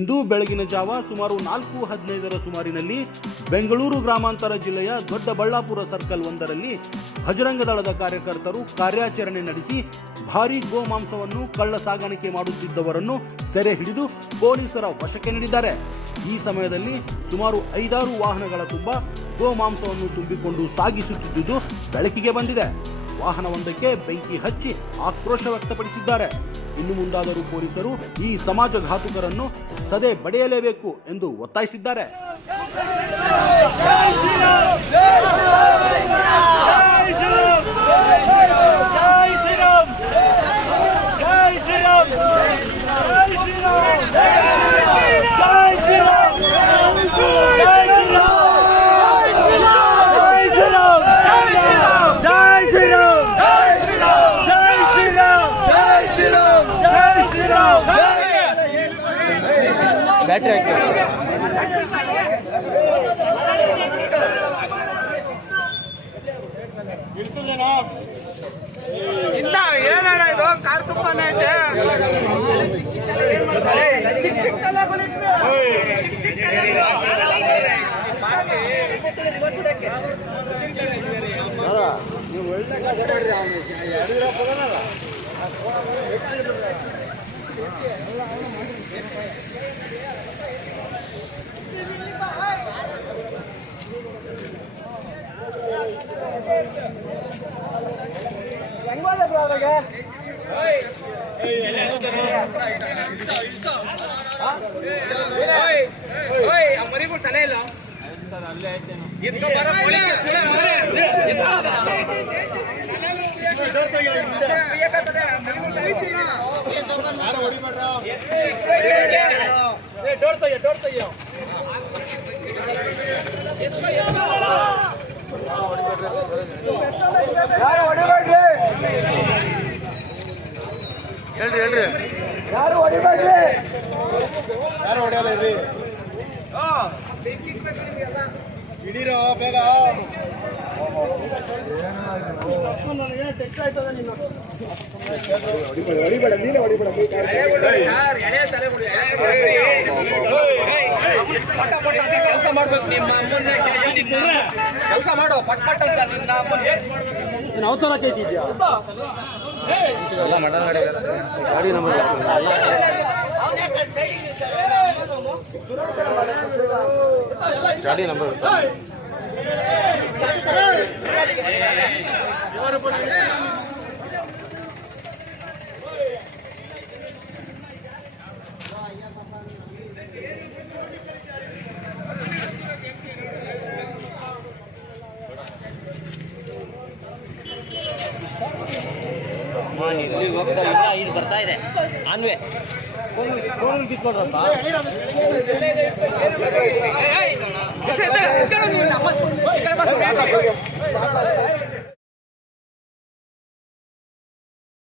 ಇಂದು ಬೆಳಗಿನ ಜಾವ ಸುಮಾರು 4:15 ಸುಮಾರಿನಲ್ಲಿ ಬೆಂಗಳೂರು ಗ್ರಾಮಾಂತರ ಜಿಲ್ಲೆಯ ದೊಡ್ಡಬಳ್ಳಾಪುರ ಸರ್ಕಲ್ ಒಂದರಲ್ಲಿ ಬಜರಂಗ ದಳದ ಕಾರ್ಯಕರ್ತರು ಕಾರ್ಯಾಚರಣೆ ನಡೆಸಿ ಭಾರೀ ಗೋಮಾಂಸವನ್ನು ಕಳ್ಳ ಸಾಗಾಣಿಕೆ ಮಾಡುತ್ತಿದ್ದವರನ್ನು ಸೆರೆ ಹಿಡಿದು ಪೊಲೀಸರ ವಶಕ್ಕೆ ನೀಡಿದ್ದಾರೆ. ಈ ಸಮಯದಲ್ಲಿ ಸುಮಾರು 5-6 ವಾಹನಗಳ ತುಂಬ ಗೋಮಾಂಸವನ್ನು ತುಂಬಿಕೊಂಡು ಸಾಗಿಸುತ್ತಿದ್ದುದು ಬೆಳಕಿಗೆ ಬಂದಿದೆ. ವಾಹನವೊಂದಕ್ಕೆ ಬೆಂಕಿ ಹಚ್ಚಿ ಆಕ್ರೋಶ ವ್ಯಕ್ತಪಡಿಸಿದ್ದಾರೆ. ಇನ್ನು ಮುಂದಾದರೂ ಪೊಲೀಸರು ಈ ಸಮಾಜಘಾತುಕರನ್ನು ಸದೆ ಬಡಿಯಲೇಬೇಕು ಎಂದು ಒತ್ತಾಯಿಸಿದ್ದಾರೆ. ಬ್ಯಾಟ್ರಿ ಇಂದ ಏನಣ್ಣ ಇದು ಕಾರ್ ತುಂಬಾನೇ ಐತೆ. ನೀವು ಒಳ್ಳೆ ಕೆಲಸ ಮಾಡಿದ್ರಿ. ಯಡಿಯೂರಪ್ಪ ಮರಿಗೂ ತಲೆ ಇಲ್ಲ ಹೇಳ್ರಿ ಯಾರು ಹೊಡಿಬೇಡ್ರಿ, ಯಾರು ಹೊಡೆಯಲ್ಲ ಇರ್ರಿ. ಹಿಡೀರೋ ಬೇಗ. ಹೊಡಿಬೇಡ, ನೀನೇ ಹೊಡಿಬೇಡ. ಕೆಲಸ ಮಾಡ್ಬೇಕು. ನಿಮ್ಮ ಕೆಲಸ ಮಾಡೋ ಪಟ್ ಪಟ್ ಅಂತ ನಿನ್ನ ಅವತಾರ ಕೇಳಿದ್ಯಾ? ಎಲ್ಲ ಮಠ ಗಾಡಿ ನಂಬರ್ ಗಾಡಿ ನಂಬರ್ ಹೋಗ್ತಾ ಇಲ್ಲ. ಇದು ಬರ್ತಾ ಇದೆ ಆನ್ವೆ ಕಿತ್ಕೊಳ್ರಪ್ಪ.